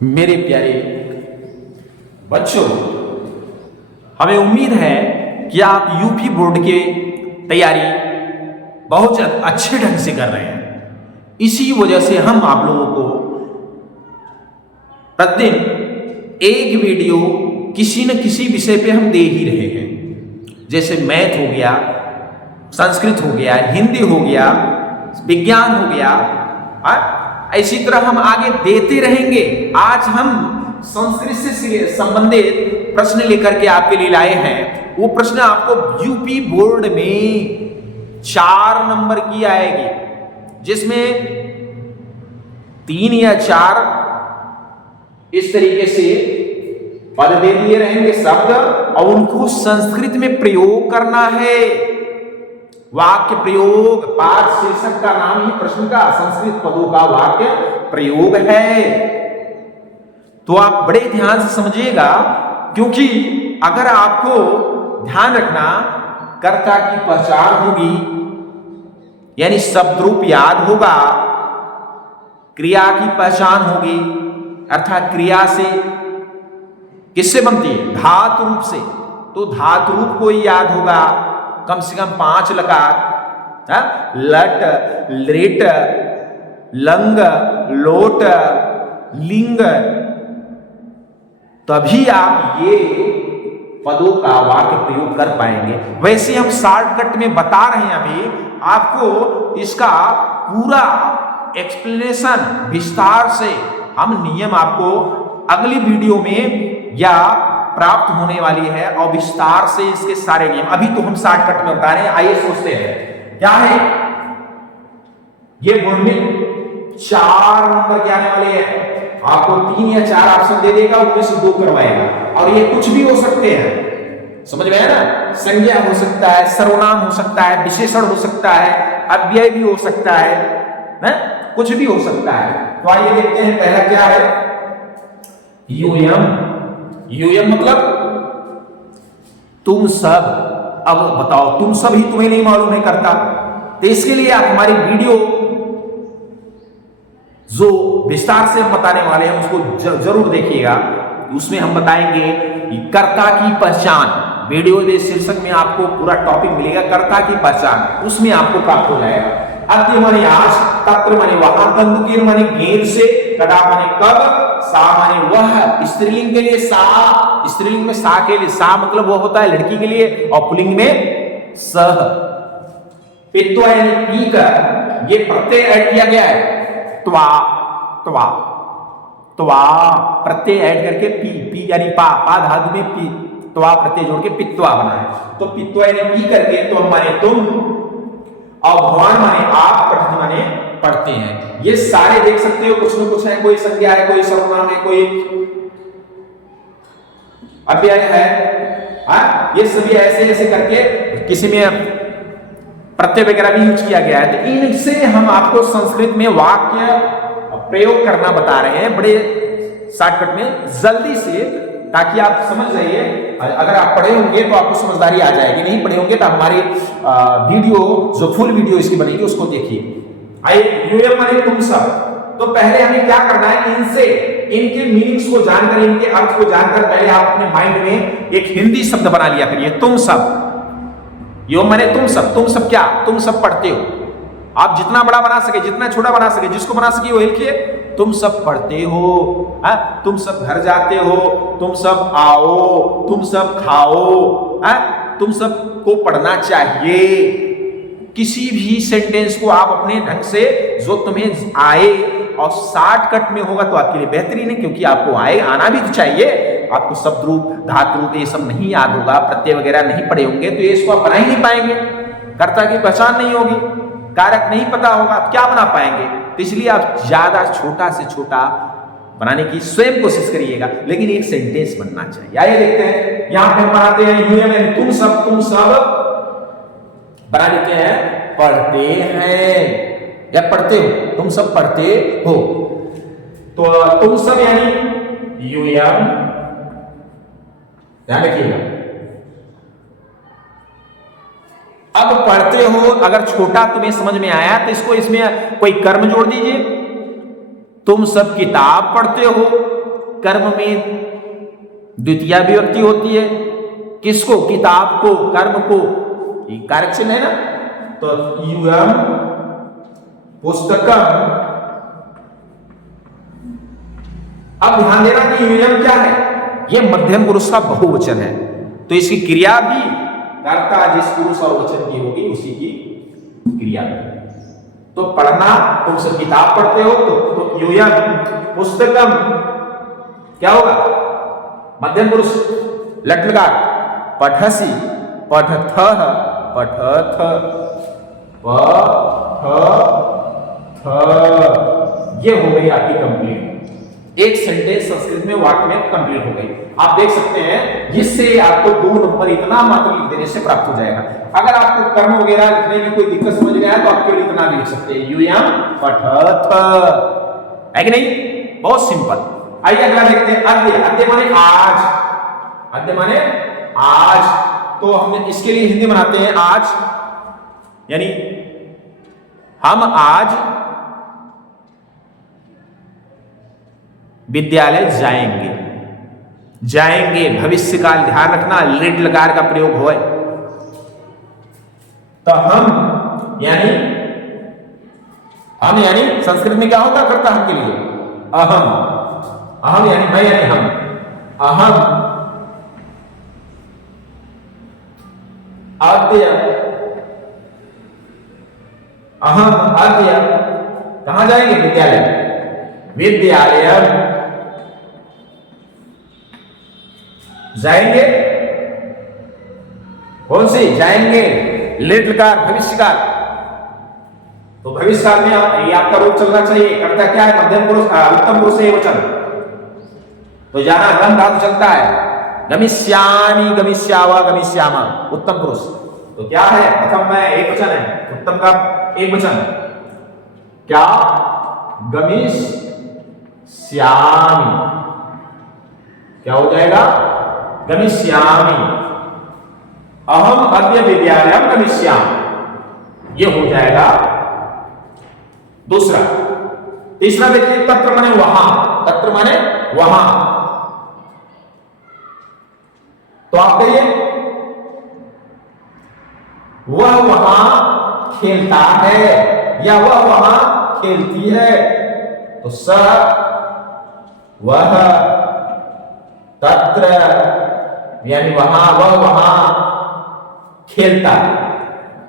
मेरे प्यारे बच्चों, हमें उम्मीद है कि आप यूपी बोर्ड की तैयारी बहुत अच्छे ढंग से कर रहे हैं। इसी वजह से हम आप लोगों को प्रतिदिन एक वीडियो किसी न किसी विषय पे हम दे ही रहे हैं। जैसे मैथ हो गया, संस्कृत हो गया, हिंदी हो गया, विज्ञान हो गया, ऐसी तरह हम आगे देते रहेंगे। आज हम संस्कृत से संबंधित प्रश्न लेकर के आपके लिए लाए हैं। वो प्रश्न आपको यूपी बोर्ड में 4 नंबर की आएगी, जिसमें 3 या 4 इस तरीके से पद दे दिए रहेंगे शब्द, और उनको संस्कृत में प्रयोग करना है। वाक्य प्रयोग, पाठ शीर्षक का नाम ही प्रश्न का संस्कृत पदों का वाक्य प्रयोग है। तो आप बड़े ध्यान से समझिएगा, क्योंकि अगर आपको ध्यान रखना, कर्ता की पहचान होगी यानी शब्द रूप याद होगा, क्रिया की पहचान होगी अर्थात क्रिया से किससे बनती है, धातु रूप से, तो धातु रूप को याद होगा। कम से कम 5 लकार, लट, लिट, लंग, लोट, लिंग, तभी आप ये पदों का वाक्य प्रयोग कर पाएंगे। वैसे हम शॉर्टकट में बता रहे हैं, अभी आपको इसका पूरा एक्सप्लेनेशन विस्तार से हम नियम आपको अगली वीडियो में या प्राप्त होने वाली है, और विस्तार से इसके सारे नियम अभी तो हम शॉर्टकट में बता रहे हैं। आइए सोचते हैं क्या है ये बोर्ड में 4 नंबर के आने वाले हैं। आपको 3 या 4 ऑप्शन दे देगा, उनमें से 2 करवाएगा, और ये कुछ भी हो सकते हैं। समझ में आया ना? संज्ञा हो सकता है, सर्वनाम हो सकता है, विशेषण हो सकता है, अव्यय भी हो सकता है, कुछ भी हो सकता है। तो आइए देखते हैं पहला क्या है, यूयम। यूयम मतलब तुम सब। अब बताओ, तुम सब ही तुम्हें नहीं मालूम है करता, तो इसके लिए आप हमारी वीडियो जो विस्तार से हम बताने वाले हैं उसको जरूर देखिएगा। उसमें हम बताएंगे कि कर्ता की पहचान। वीडियो के शीर्षक में आपको पूरा टॉपिक मिलेगा, कर्ता की पहचान, उसमें आपको प्राप्त हो जाएगा। अत्य माने आज, तत्र माने वहां, तंदुकीर माने गेंद से, कदा माने कब, सा माने वह, स्त्रीलिंग के लिए सा, स्त्रीलिंग में सा के लिए सा मतलब वो होता है लड़की के लिए, और पुल्लिंग में सह। पित्वा यानी पी का ये प्रत्यय ऐड किया गया है, त्वा, त्वा, त्वा प्रत्यय ऐड करके पी, पी यानी पा, पा धातु में पी, त्वा प्रत्यय जोड़ के पित्वा बना है। तो पित्वा यानी पी करके तुम माने तुम, और भगवान माने आप, पठति माने पढ़ते हैं। ये सारे देख सकते हो, कुछ न कुछ है, कोई संज्ञा है, कोई सर्वनाम है, कोई अव्यय है, ये सभी ऐसे ऐसे करके किसी में प्रत्यय वगैरह भी यूज किया गया है। तो इनसे हम आपको संस्कृत में वाक्य प्रयोग करना बता रहे हैं बड़े शॉर्टकट में, जल्दी से, ताकि आप समझ जाइए। अगर आप पढ़े होंगे तो आपको समझदारी आ जाएगी, नहीं पढ़े होंगे तो हमारी वीडियो जो फुल वीडियो इसकी बनेगी उसको देखिए। आइए, यूयम माने तुम सब। तो पहले हमें क्या करना है, इनसे इनके मीनिंग्स को जानकर, इनके अर्थ को जानकर पहले आप अपने माइंड में एक हिंदी शब्द बना लिया करिए, तुम सब। यो माने तुम सब क्या, तुम सब पढ़ते हो। आप जितना बड़ा बना सके, जितना छोटा बना सके, जिसको बना सके वो लिखिए, तुम सब पढ़ते हो, तुम सब घर जाते हो, तुम सब आओ, तुम सब खाओ, तुम सब को पढ़ना चाहिए। किसी भी सेंटेंस को आप अपने ढंग से जो तुम्हें आए और शॉर्टकट में होगा तो आपके लिए बेहतरीन है, क्योंकि आपको आना भी तो चाहिए। आपको शब्द रूप, धातु रूप ये सब नहीं याद होगा, प्रत्यय वगैरह नहीं पढ़े होंगे, तो ये इसको आप बना ही नहीं पाएंगे। कर्ता की पहचान नहीं होगी, कारक नहीं पता होगा, क्या बना पाएंगे? तो इसलिए आप ज्यादा छोटा से छोटा बनाने की स्वयं कोशिश करिएगा, लेकिन एक सेंटेंस बनना चाहिए। आइए देखते हैं, यहां पे हम बनाते हैं यूएम, तुम सब बना देते हैं, पढ़ते हैं या पढ़ते हो, तुम सब पढ़ते हो। तो तुम सब यानी यूएम, ध्यान रखिएगा। अब पढ़ते हो, अगर छोटा तुम्हें समझ में आया तो इसको इसमें कोई कर्म जोड़ दीजिए। तुम सब किताब पढ़ते हो, कर्म में द्वितीय विभक्ति होती है। किसको? किताब को, कर्म को। ये कारक चिन्ह है ना, तो यूयम पुस्तकम। अब ध्यान देना कि यूयम क्या है, ये मध्यम पुरुष का बहुवचन है, तो इसकी क्रिया भी कर्ता जिस पुरुष और वचन की होगी उसी की क्रिया। तो पढ़ना, तुम सब किताब पढ़ते हो, तो यूयम पुस्तकम क्या होगा? मध्यम पुरुष लट लगा, पठसी, पठथ, पठथ, ये हो गई आपकी कंप्लीट। एक सेंटेंस संस्कृत में वाक्य में कंप्लीट हो गई। आप देख सकते हैं इससे आपको 2 नंबर इतना मात्र लिख देने से प्राप्त हो जाएगा। अगर आपको कर्म वगैरह लिखने में कोई दिक्कत समझ गया तो आप केवल इतना भी लिख सकते हैं, यूयम पठथ, है कि नहीं? बहुत सिंपल। आइए अगला देखते हैं, अद्य। अद्य माने आज, अद्य माने आज। तो हम इसके लिए हिंदी बनाते हैं आज, यानी हम आज विद्यालय जाएंगे। जाएंगे भविष्य काल, ध्यान रखना लिट लकार का प्रयोग होए। तो हम यानी संस्कृत में क्या होगा कर्ता हम के लिए? अहम। अहम यानी मैं, यानी हम। अहम अद्य, अहम अद्य कहां जाएंगे? विद्यालय। विद्यालय जाएंगे, कौन सी जाएंगे? लिट लकार भविष्यकाल। तो भविष्यकाल में ये आपका रूप चलना चाहिए। कर्ता क्या है? मध्यम पुरुष, उत्तम पुरुष वचन। तो जाना गम धातु चलता है, गमिष्यामि, गमिष्यावा, गमिष्यामा, उत्तम पुरुष। तो क्या है? प्रथम में एक वचन है, उत्तम का एक वचन, क्या? गमिष्यामि। क्या हो जाएगा? गमिष्यामि। अहम अद्य विद्यालयम गमिष्यामि, ये हो जाएगा दूसरा। तीसरा देखिए, तत्र माने वहां। तत्र माने वहां। तो आप कहिए वह वहां खेलता है या वह वहां खेलती है। तो स, वह, तत्र यानी वहां, वह वहां खेलता है।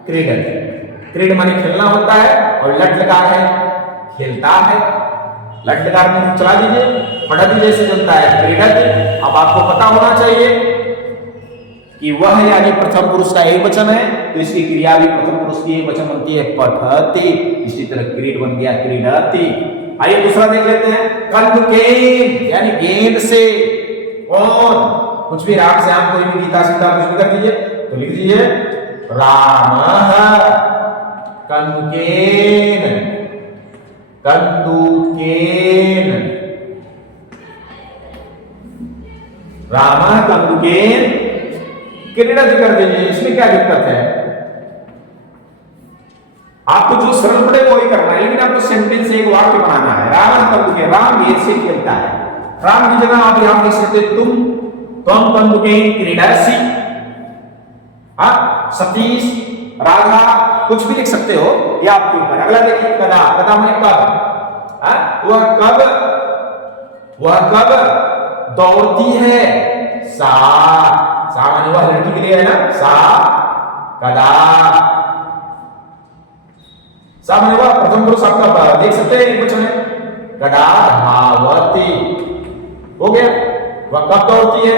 क्रीडन, क्रीड माने खेलना होता है, और लट लकार है खेलता है। लट लकार में चला दीजिए, पढ़त जैसे चलता है क्रीडत। अब आपको पता होना चाहिए कि वह यानी प्रथम पुरुष का एक वचन है, तो इसकी क्रिया भी प्रथम पुरुष की एक वचन बनती है, पठति। इसी तरह क्रीड बन गया क्रीडति। आइए दूसरा देख लेते हैं, कंदुकेन यानी गेंद से। कौन? कुछ भी राग से आप कोई भी गीता सीता कुछ भी कर दीजिए, तो लिख दीजिए रामः कंदुकेन, कंदुकेन, रामः कंदुकेन क्रीडत कर दीजिए। इसमें क्या दिक्कत है? आपको जो सरल पड़े वो ही करना है, लेकिन आपको सेंटेंस से एक वाक्य बनाना है। राम कंदुकेन, राम गेंद से खेलता है। राम की जगह आप यहां लिख सकते तुम कंदुकेन क्रीडसि। सतीश, राधा, कुछ भी लिख सकते हो, ये आपके ऊपर। अगला देखिए, कदा। कदा माने कब? वह कब दौड़ती है? सा, सा माने वह लड़की के लिए है ना, सा कदा। सा माने वह प्रथम पुरुष आपका देख सकते हैं, वचन है कदा धावति। हो गया, वह कब दौड़ती है,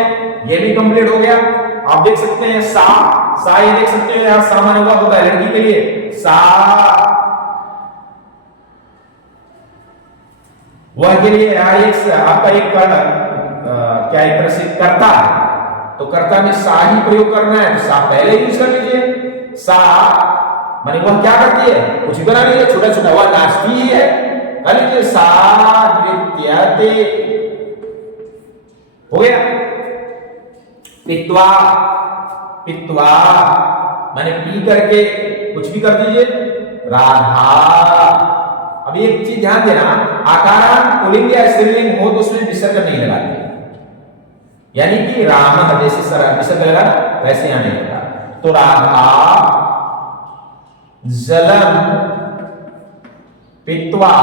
ये भी कंप्लीट हो गया। आप देख सकते हैं सा, सा ये देख सकते हैं यहां सा माने वह होता है लड़की के लिए, सा। वह के लिए एक आपका एक क्या एक तरह से कर्ता है, तो कर्ता में सा ही प्रयोग करना है, तो सा पहले यूज कर लीजिए। सा माने वह क्या करती है? कुछ भी बना लीजिए, छोटा छोटा, वह नाचती ही है, कर लीजिए सा नृत्यते। हो गया। पित्वा, पित्वा माने पी करके, कुछ भी कर दीजिए, राधा। अब एक चीज ध्यान देना, आकारांत पुल्लिंग या स्त्रीलिंग हो तो उसमें विसर्ग नहीं लगाते। यानी कि राम जैसे विसर्ग लगा ना वैसे यहां नहीं लगा। तो राधा जलम पीत्वा,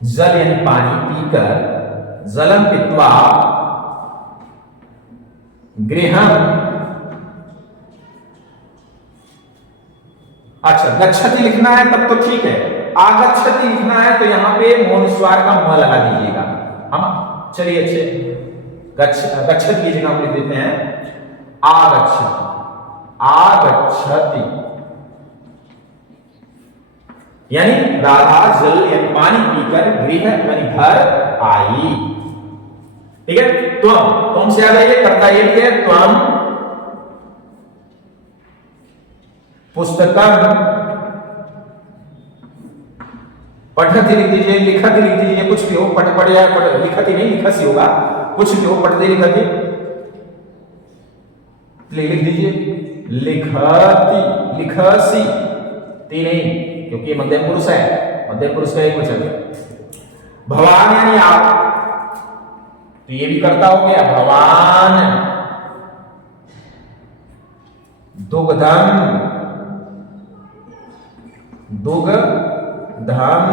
जल यानी पानी पीकर, जलम पीत्वा गृहम, अच्छा गच्छति लिखना है तब तो ठीक है, आगच्छति लिखना है तो यहां पे मौन स्वर का म लगा दीजिएगा। हम चलिए अच्छे गच्छति की जगह हम लिख देते हैं आगच्छति, आगच्छति यानी राधा जल यानी पानी पीकर गृह यानी घर आई। ठीक है, तुम से याद आइए करता ये भी है त्वम पुस्तकम पठति लिख दीजिए, लिखति लिख दीजिए, कुछ भी हो, पढ़ या लिखति नहीं लिखसी होगा, कुछ भी हो, पढ़ते लिखति लिख दीजिए, लिखति लिखसी ती नहीं क्योंकि मध्यम पुरुष है, मध्यम पुरुष का एक वचन है। भवान यानी आप, तो ये भी करता हो गया भवान, दुग्धम, दुग्धम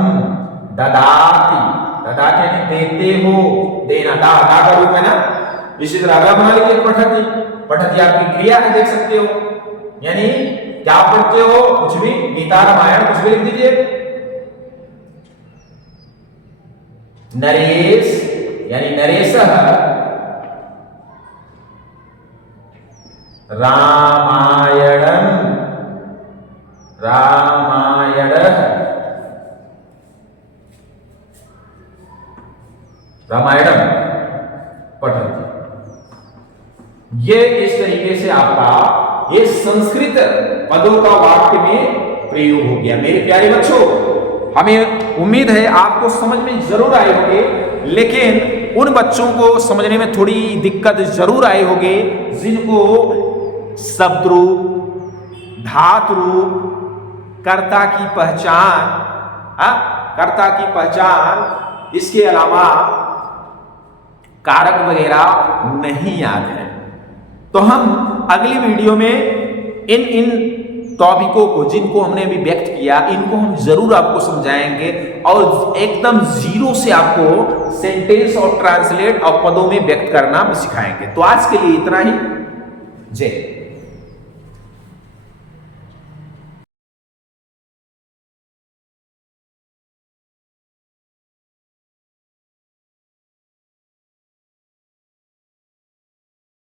ददाति, ददाति यानी देते हो, देना, दा का रूप है ना। इसी तरह अगला बना लीजिए पठति, पठति आपकी क्रिया है देख सकते हो, यानी क्या पढ़ते हो, कुछ भी, गीता रामायण कुछ भी लिख दीजिए। नरेश यानी नरेशः रामायणम, रामायणः, रामायणम पठति। ये इस तरीके से आपका ये संस्कृत पदों का वाक्य में प्रयोग हो गया। मेरे प्यारे बच्चों, हमें उम्मीद है आपको समझ में जरूर आए होंगे, लेकिन उन बच्चों को समझने में थोड़ी दिक्कत जरूर आए होंगे जिनको शब्द रूप, धातु रूप, कर्ता की पहचान, कर्ता की पहचान, इसके अलावा कारक वगैरह नहीं याद है। तो हम अगली वीडियो में इन टॉपिकों को जिनको हमने अभी व्यक्त किया, इनको हम जरूर आपको समझाएंगे और एकदम जीरो से आपको सेंटेंस और ट्रांसलेट और पदों में व्यक्त करना सिखाएंगे। तो आज के लिए इतना ही। जय।